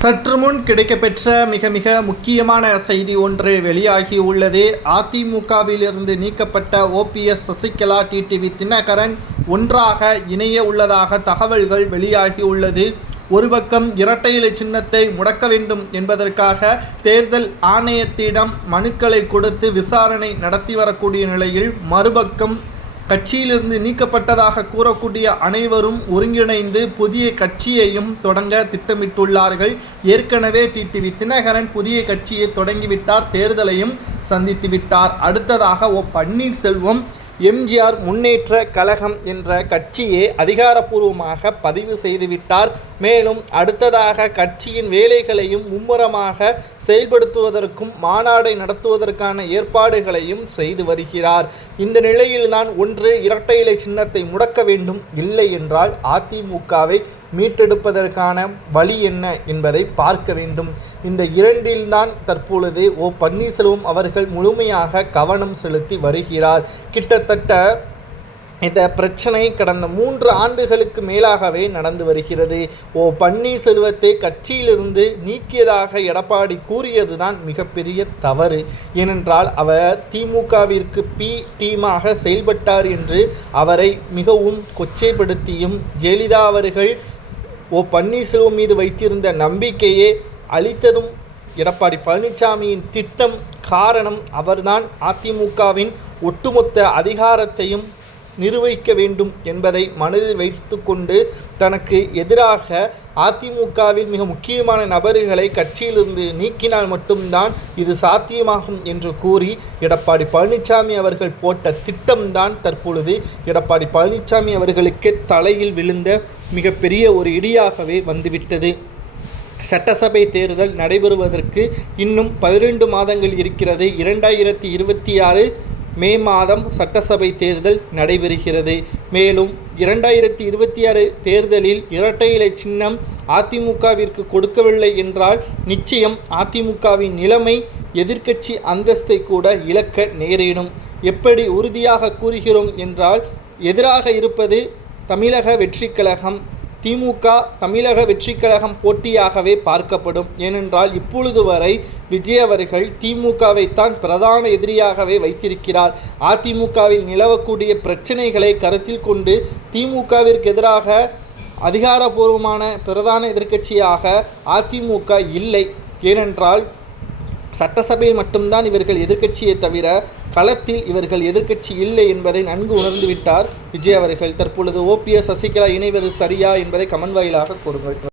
சற்று முன் கிடைக்கப்பெற்ற மிக மிக முக்கியமான செய்தி ஒன்று வெளியாகி உள்ளது. அதிமுகவிலிருந்து நீக்கப்பட்ட ஓபிஎஸ் சசிகலா டிடிவி தினகரன் ஒன்றாக இணைய உள்ளதாக தகவல்கள் வெளியாகியுள்ளது ஒரு பக்கம் இரட்டை இலை சின்னத்தை முடக்க வேண்டும் என்பதற்காக தேர்தல் ஆணையத்திடம் மனுக்களை கொடுத்து விசாரணை நடத்தி வரக்கூடிய நிலையில் மறுபக்கம் கட்சியிலிருந்து நீக்கப்பட்டதாக கூறக்கூடிய அனைவரும் ஒருங்கிணைந்து புதிய கட்சியையும் தொடங்க திட்டமிட்டுள்ளார்கள். ஏற்கனவே டிடிவி தினகரன் புதிய கட்சியை தொடங்கிவிட்டார் தேர்தலையும் சந்தித்து விட்டார் அடுத்ததாக ஓ பன்னீர்செல்வம் எம்ஜிஆர் முன்னேற்ற கழகம் என்ற கட்சியை அதிகாரப்பூர்வமாக பதிவு செய்துவிட்டார். மேலும் அடுத்ததாக கட்சியின் வேலைகளையும் மும்முரமாக செயல்படுத்துவதற்கும் மாநாடை நடத்துவதற்கான ஏற்பாடுகளையும் செய்து வருகிறார். இந்த நிலையில்தான் ஒன்று இரட்டை இலை சின்னத்தை முடக்க வேண்டும் இல்லை என்றால் அதிமுகவை மீட்டெடுப்பதற்கான வழி என்ன என்பதை பார்க்க வேண்டும். இந்த இரண்டில்தான் தற்பொழுது ஓ பன்னீர்செல்வம் அவர்கள் முழுமையாக கவனம் செலுத்தி வருகிறார். கிட்டத்தட்ட இந்த பிரச்சனை கடந்த மூன்று ஆண்டுகளுக்கு மேலாகவே நடந்து வருகிறது. ஓ பன்னீர்செல்வத்தை கட்சியிலிருந்து நீக்கியதாக எடப்பாடி கூறியதுதான் மிகப்பெரிய தவறு. ஏனென்றால் அவர் திமுகவிற்கு பி டீமாக செயல்பட்டார் என்று அவரை மிகவும் கொச்சைப்படுத்தியும் ஜெயலலிதா அவர்கள் ஓ பன்னீர்செல்வம் மீது வைத்திருந்த நம்பிக்கையே அளித்ததும் எடப்பாடி பழனிசாமியின் திட்டம் காரணம் அவர்தான் அதிமுகவின் ஒட்டுமொத்த அதிகாரத்தையும் நிர்வகிக்க வேண்டும் என்பதை மனதில் வைத்துக்கொண்டு தனக்கு எதிராக அதிமுகவில் மிக முக்கியமான நபர்களை கட்சியிலிருந்து நீக்கினால் மட்டும்தான் இது சாத்தியமாகும் என்று கூறி எடப்பாடி பழனிசாமி அவர்கள் போட்ட திட்டம்தான் தற்பொழுது எடப்பாடி பழனிசாமி அவர்களுக்கு தலையில் விழுந்த மிகப்பெரிய ஒரு இடியாகவே வந்துவிட்டது. சட்டசபை தேர்தல் நடைபெறுவதற்கு இன்னும் பதினெண்டு மாதங்கள் இருக்கிறது. இரண்டாயிரத்தி இருபத்தி ஆறு மே மாதம் சட்டசபை தேர்தல் நடைபெறுகிறது. மேலும் இரண்டாயிரத்தி இருபத்தி ஆறு தேர்தலில் இரட்டை இலை சின்னம் அதிமுகவிற்கு கொடுக்கவில்லை என்றால் நிச்சயம் அதிமுகவின் நிலைமை எதிர்க்கட்சி அந்தஸ்தை கூட இழக்க நேரிடும். எப்படி உறுதியாக கூறுகிறோம் என்றால் எதிராக இருப்பது தமிழக வெற்றி கழகம் திமுக தமிழக வெற்றிக் கழகம் போட்டியாகவே பார்க்கப்படும். ஏனென்றால் இப்பொழுது வரை விஜய் அவர்கள் திமுகவைத்தான் பிரதான எதிரியாகவே வைத்திருக்கிறார். அதிமுகவில் நிலவக்கூடிய பிரச்சனைகளை கருத்தில் கொண்டு திமுகவிற்கு எதிராக அதிகாரபூர்வமான பிரதான எதிர்க்கட்சியாக அதிமுக இல்லை. ஏனென்றால் சட்டசபையில் மட்டும்தான் இவர்கள் எதிர்க்கட்சியை தவிர களத்தில் இவர்கள் எதிர்க்கட்சி இல்லை என்பதை நன்கு உணர்ந்துவிட்டார் விஜய் அவர்கள். தற்பொழுது ஓபிஎஸ் சசிகலா இணைவது சரியா என்பதை கமன் வாயிலாக கூறுங்கள்.